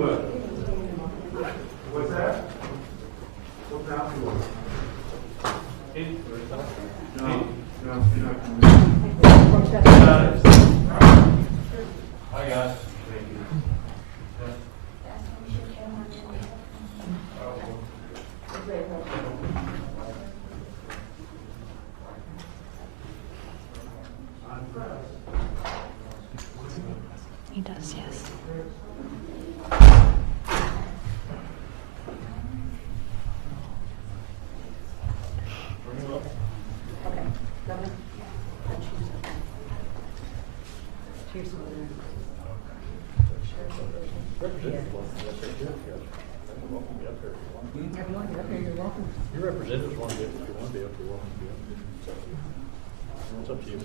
what? What's that? What's that for? No, you're not coming. I got it. Thank you. He does, yes. Okay, Governor. Cheers. You're welcome. Your representatives want to be, if you want to be up, you're welcome to be up. It's up to you.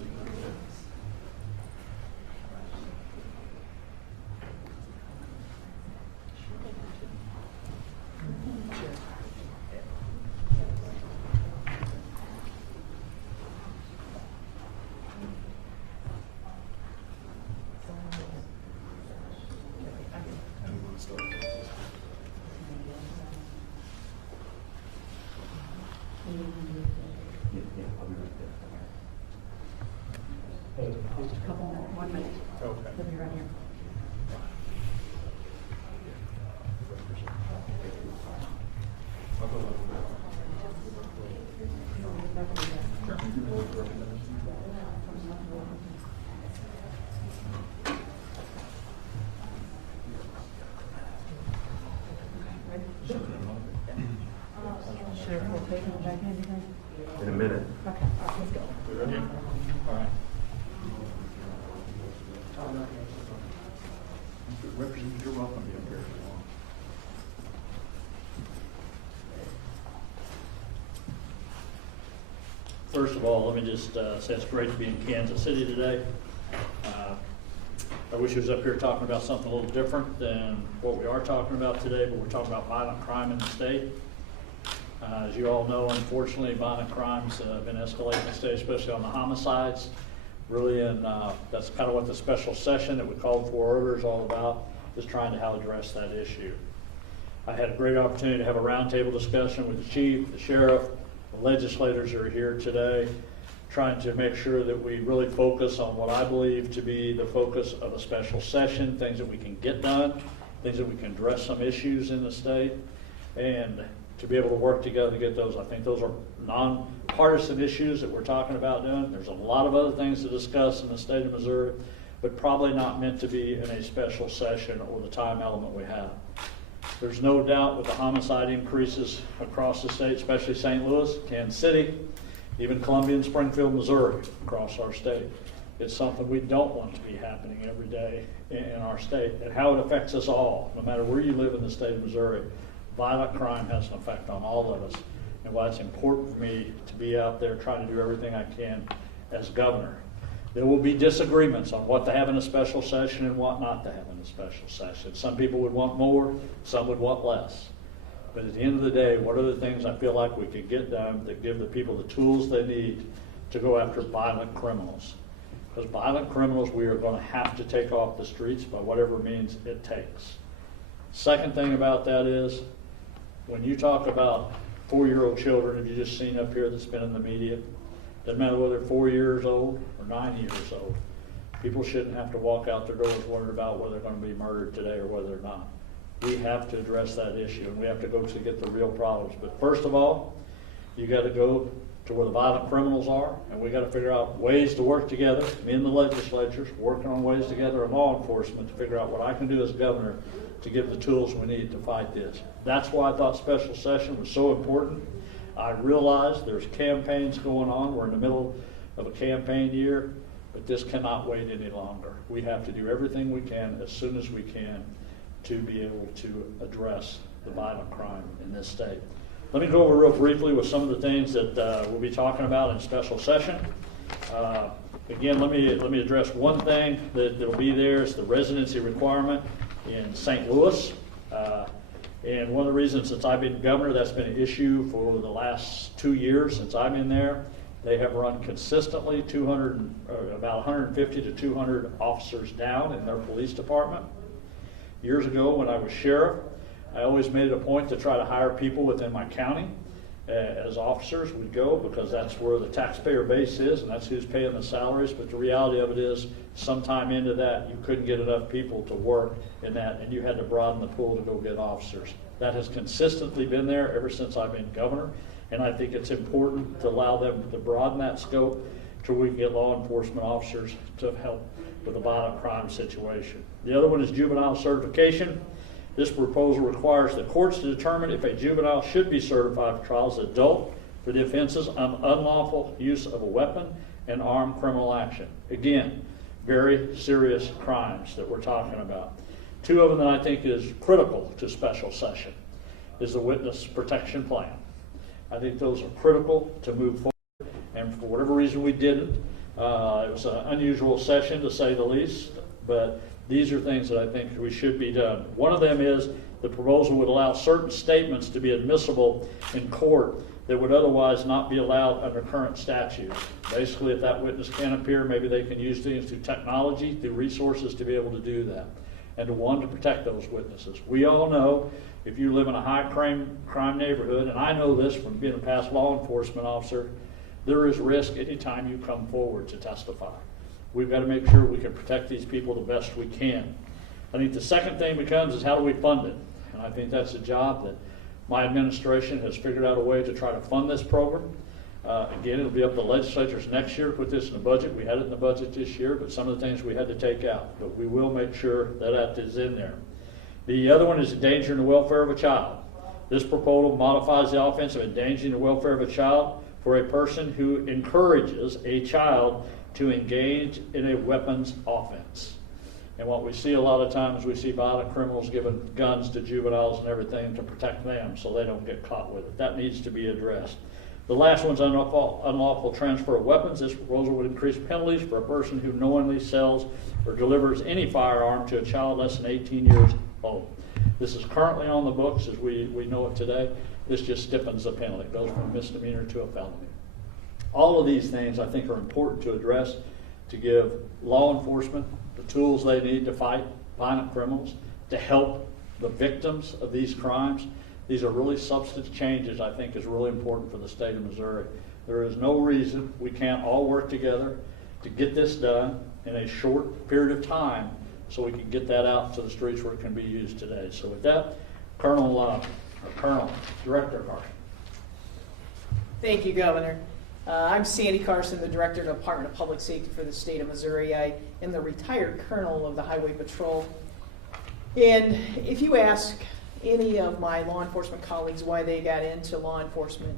Just a couple minutes, 1 minute. Okay. They'll be right here. Sheriff will take it back in, anything? In a minute. Okay, all right, let's go. You ready? All right. Representative, you're welcome to be up here if you want. First of all, let me just say it's great to be in Kansas City today. I wish I was up here talking about something a little different than what we are talking about today, but we're talking about violent crime in the state. As you all know, unfortunately, violent crimes have been escalating in the state, especially on the homicides. Really, and that's kind of what the special session that we called for earlier is all about, is trying to how address that issue. I had a great opportunity to have a roundtable discussion with the chief, the sheriff, the legislators who are here today, trying to make sure that we really focus on what I believe to be the focus of a special session, things that we can get done, things that we can address some issues in the state, and to be able to work together to get those. I think those are nonpartisan issues that we're talking about doing. There's a lot of other things to discuss in the state of Missouri, but probably not meant to be in a special session or the time element we have. There's no doubt with the homicide increases across the state, especially St. Louis, Kansas City, even Columbia and Springfield, Missouri, across our state. It's something we don't want to be happening every day in our state, and how it affects us all, no matter where you live in the state of Missouri. Violent crime has an effect on all of us, and why it's important for me to be out there trying to do everything I can as governor. There will be disagreements on what to have in a special session and what not to have in a special session. Some people would want more, some would want less. But at the end of the day, what are the things I feel like we could get done that give the people the tools they need to go after violent criminals? Because violent criminals we are going to have to take off the streets by whatever means it takes. Second thing about that is, when you talk about 4-year-old children, have you just seen up here that's been in the media? Doesn't matter whether they're 4 years old or 9 years old. People shouldn't have to walk out their doors worried about whether they're going to be murdered today or whether they're not. We have to address that issue, and we have to go to get the real problems. But first of all, you got to go to where the violent criminals are, and we got to figure out ways to work together. Me and the legislatures working on ways together and law enforcement to figure out what I can do as governor to give the tools we need to fight this. That's why I thought special session was so important. I realize there's campaigns going on. We're in the middle of a campaign year, but this cannot wait any longer. We have to do everything we can as soon as we can to be able to address the violent crime in this state. Let me go over real briefly with some of the things that we'll be talking about in special session. Again, let me address one thing that will be there is the residency requirement in St. Louis. And one of the reasons since I've been governor, that's been an issue for the last 2 years since I've been there. They have run consistently about 150 to 200 officers down in their police department. Years ago when I was sheriff, I always made it a point to try to hire people within my county as officers. We'd go because that's where the taxpayer base is and that's who's paying the salaries. But the reality of it is sometime into that you couldn't get enough people to work in that and you had to broaden the pool to go get officers. That has consistently been there ever since I've been governor, and I think it's important to allow them to broaden that scope so we can get law enforcement officers to help with a violent crime situation. The other one is juvenile certification. This proposal requires the courts to determine if a juvenile should be certified for trial as an adult for the offenses of unlawful use of a weapon and armed criminal action. Again, very serious crimes that we're talking about. Two of them that I think is critical to special session is the witness protection plan. I think those are critical to move forward, and for whatever reason we didn't. It was an unusual session to say the least, but these are things that I think we should be done. One of them is the proposal would allow certain statements to be admissible in court that would otherwise not be allowed under current statutes. Basically, if that witness can't appear, maybe they can use things through technology, through resources to be able to do that, and to protect those witnesses. We all know if you live in a high crime neighborhood, and I know this from being a past law enforcement officer, there is risk anytime you come forward to testify. We've got to make sure we can protect these people the best we can. I think the second thing becomes is how do we fund it? And I think that's a job that my administration has figured out a way to try to fund this program. Again, it'll be up to the legislatures next year to put this in the budget. We had it in the budget this year, but some of the things we had to take out. But we will make sure that that is in there. The other one is endangering the welfare of a child. This proposal modifies the offense of endangering the welfare of a child for a person who encourages a child to engage in a weapons offense. And what we see a lot of times, we see violent criminals giving guns to juveniles and everything to protect them so they don't get caught with it. That needs to be addressed. The last one's unlawful transfer of weapons. This proposal would increase penalties for a person who knowingly sells or delivers any firearm to a child less than 18 years old. This is currently on the books as we know it today. This just stiffens the penalty. It goes from a misdemeanor to a felony. All of these things I think are important to address to give law enforcement the tools they need to fight violent criminals, to help the victims of these crimes. These are really substantive changes I think is really important for the state of Missouri. There is no reason we can't all work together to get this done in a short period of time so we can get that out to the streets where it can be used today. So with that, Colonel Director Parson. Thank you, Governor. I'm Sandy Carson, the Director of the Department of Public Safety for the state of Missouri. I am the retired Colonel of the Highway Patrol. And if you ask any of my law enforcement colleagues why they got into law enforcement,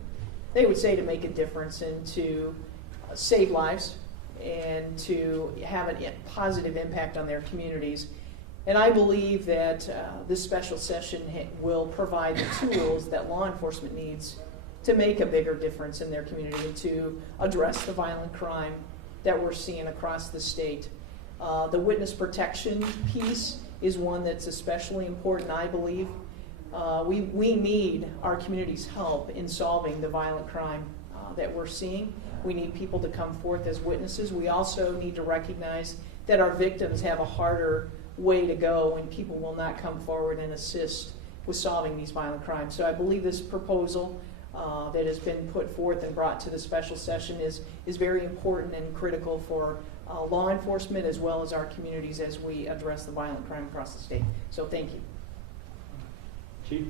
they would say to make a difference and to save lives and to have a positive impact on their communities. And I believe that this special session will provide the tools that law enforcement needs to make a bigger difference in their community and to address the violent crime that we're seeing across the state. The witness protection piece is one that's especially important, I believe. We need our community's help in solving the violent crime that we're seeing. We need people to come forth as witnesses. We also need to recognize that our victims have a harder way to go and people will not come forward and assist with solving these violent crimes. So I believe this proposal that has been put forth and brought to the special session is very important and critical for law enforcement as well as our communities as we address the violent crime across the state. So thank you. Chief?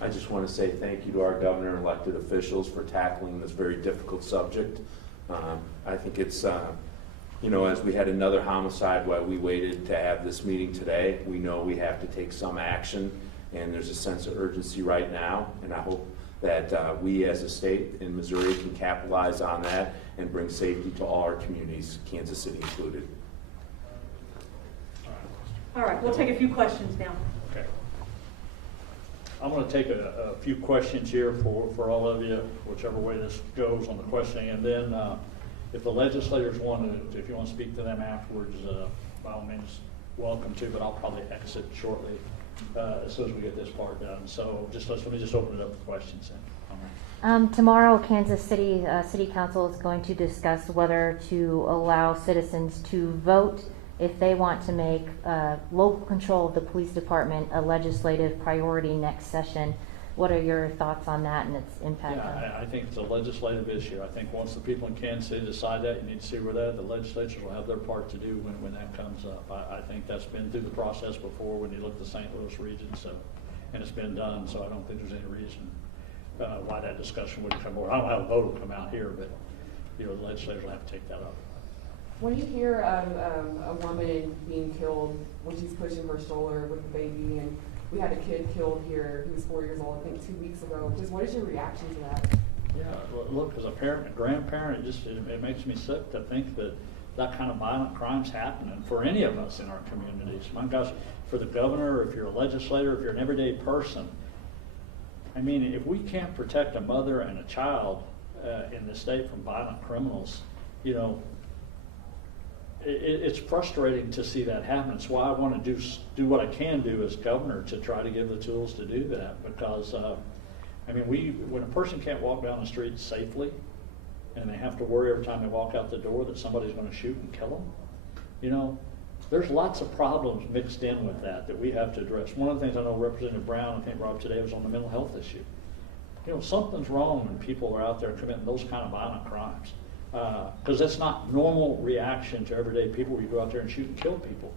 I just want to say thank you to our governor and elected officials for tackling this very difficult subject. I think it's, as we had another homicide while we waited to have this meeting today, we know we have to take some action, and there's a sense of urgency right now, and I hope that we as a state in Missouri can capitalize on that and bring safety to all our communities, Kansas City included. All right, we'll take a few questions now. Okay. I'm going to take a few questions here for all of you, whichever way this goes on the questioning, and then if the legislators want to, if you want to speak to them afterwards, by all means, welcome to, but I'll probably exit shortly as soon as we get this part done. So let me just open it up for questions then. Tomorrow, Kansas City City Council is going to discuss whether to allow citizens to vote if they want to make local control of the police department a legislative priority next session. What are your thoughts on that and its impact? Yeah, I think it's a legislative issue. I think once the people in Kansas City decide that, you need to see where the legislatures will have their part to do when that comes up. I think that's been through the process before when you look at the St. Louis region, and it's been done, so I don't think there's any reason why that discussion wouldn't come over. I don't have a vote will come out here, but the legislators will have to take that up. When you hear of a woman being killed when she's pushing her stroller with a baby, and we had a kid killed here who was 4 years old, I think 2 weeks ago, just what is your reaction to that? Yeah, look, as a parent and grandparent, it makes me sick to think that kind of violent crime's happening for any of us in our communities. My gosh, for the governor, if you're a legislator, if you're an everyday person, I mean, if we can't protect a mother and a child in this state from violent criminals, it's frustrating to see that happen. It's why I want to do what I can do as governor to try to give the tools to do that. Because when a person can't walk down the street safely, and they have to worry every time they walk out the door that somebody's going to shoot and kill them, there's lots of problems mixed in with that we have to address. One of the things I know Representative Brown, I think Rob today, was on the mental health issue. Something's wrong when people are out there committing those kind of violent crimes. Because that's not normal reaction to everyday people where you go out there and shoot and kill people.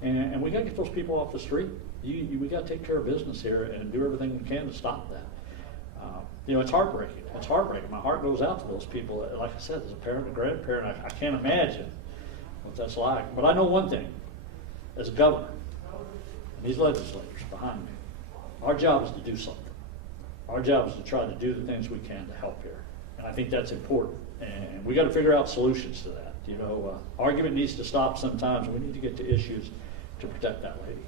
And we got to get those people off the street. We got to take care of business here and do everything we can to stop that. It's heartbreaking. It's heartbreaking. My heart goes out to those people. Like I said, as a parent and grandparent, I can't imagine what that's like. But I know one thing. As a governor, and these legislators behind me, our job is to do something. Our job is to try to do the things we can to help here. And I think that's important. And we got to figure out solutions to that. Argument needs to stop sometimes. We need to get to issues to protect that lady.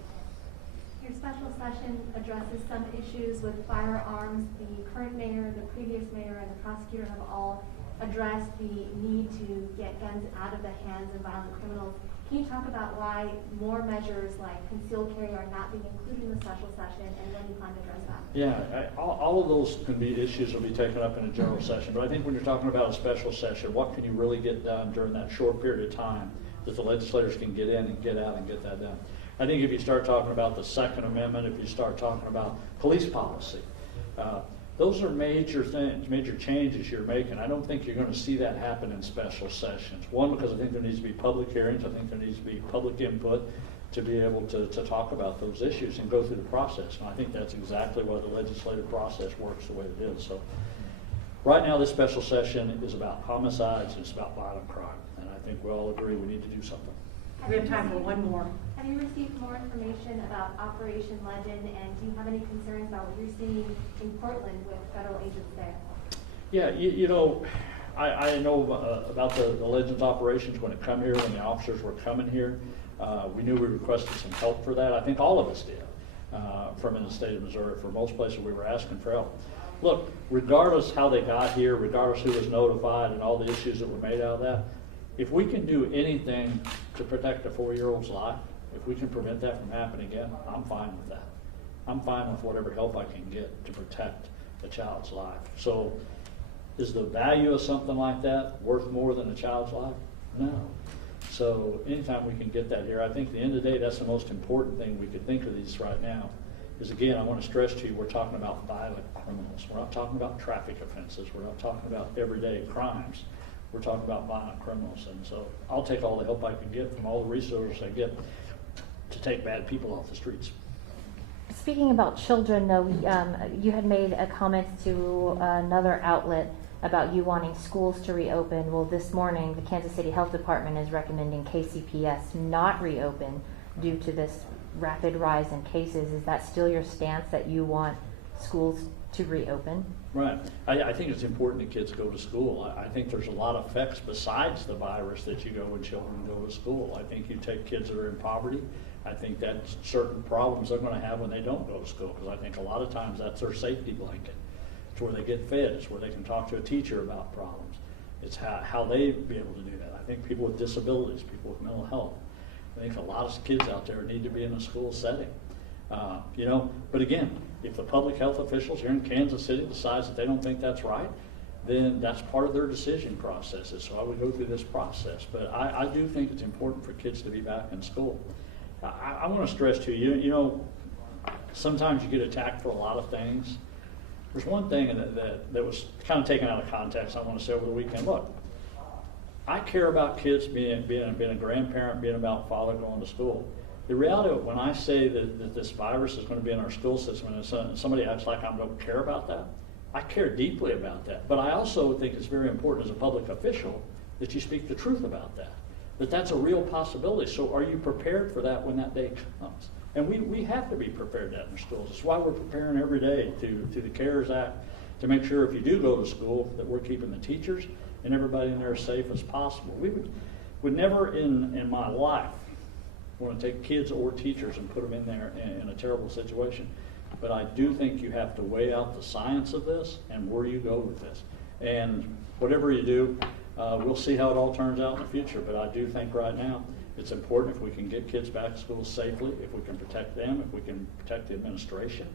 Your special session addresses some issues with firearms. The current mayor, the previous mayor, and the prosecutor have all addressed the need to get guns out of the hands of violent criminals. Can you talk about why more measures like concealed carry are not being included in the special session, and when you plan to address that? Yeah, all of those can be issues that will be taken up in a general session. But I think when you're talking about a special session, what can you really get done during that short period of time that the legislators can get in and get out and get that done? I think if you start talking about the Second Amendment, if you start talking about police policy, those are major things, major changes you're making. I don't think you're going to see that happen in special sessions. One, because I think there needs to be public hearings. I think there needs to be public input to be able to talk about those issues and go through the process. And I think that's exactly why the legislative process works the way it is. So right now, this special session is about homicides and it's about violent crime. And I think we all agree we need to do something. We have time for one more. Have you received more information about Operation Legend, and do you have any concerns about what you're seeing in Portland with federal agents there? Yeah, I know about the Legends operations when it come here, when the officers were coming here. We knew we requested some help for that. I think all of us did from in the state of Missouri. For most places, we were asking for help. Look, regardless how they got here, regardless who was notified and all the issues that were made out of that, if we can do anything to protect a 4-year-old's life, if we can prevent that from happening again, I'm fine with that. I'm fine with whatever help I can get to protect a child's life. So is the value of something like that worth more than a child's life? No. So anytime we can get that here, I think at the end of the day, that's the most important thing we could think of these right now. Is again, I want to stress to you, we're talking about violent criminals. We're not talking about traffic offenses. We're not talking about everyday crimes. We're talking about violent criminals. And so I'll take all the help I can get from all the resources I get to take bad people off the streets. Speaking about children, though, you had made a comment to another outlet about you wanting schools to reopen. Well, this morning, the Kansas City Health Department is recommending KCPS not reopen due to this rapid rise in cases. Is that still your stance, that you want schools to reopen? Right. I think it's important that kids go to school. I think there's a lot of effects besides the virus that you go when children go to school. I think you take kids that are in poverty. I think that's certain problems they're going to have when they don't go to school, because I think a lot of times that's their safety blanket. It's where they get fed. It's where they can talk to a teacher about problems. It's how they be able to do that. I think people with disabilities, people with mental health, I think a lot of kids out there need to be in a school setting. But again, if the public health officials here in Kansas City decides that they don't think that's right, then that's part of their decision process. It's why we go through this process. But I do think it's important for kids to be back in school. I want to stress to you, sometimes you get attacked for a lot of things. There's one thing that was kind of taken out of context I want to say over the weekend. Look, I care about kids being a grandparent, being about father going to school. The reality of when I say that this virus is going to be in our school system and somebody acts like I don't care about that, I care deeply about that. But I also think it's very important as a public official that you speak the truth about that. That that's a real possibility. So are you prepared for that when that day comes? And we have to be prepared for that in our schools. That's why we're preparing every day through the CARES Act to make sure if you do go to school that we're keeping the teachers and everybody in there as safe as possible. We would never in my life want to take kids or teachers and put them in there in a terrible situation. But I do think you have to weigh out the science of this and where you go with this. And whatever you do, we'll see how it all turns out in the future. But I do think right now it's important if we can get kids back to school safely, if we can protect them, if we can protect the administration,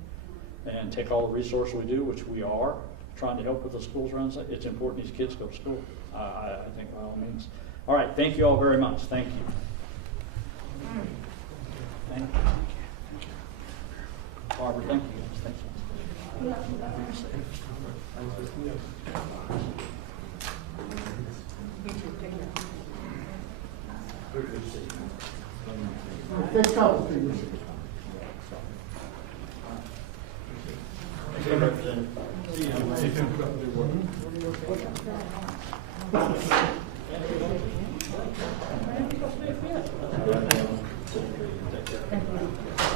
and take all the resources we do, which we are, trying to help with the schools around. It's important these kids go to school, I think, by all means. All right, thank you all very much. Thank you. Thank you. Barbara, thank you. Thank Next couple, please. you, Representative. See you.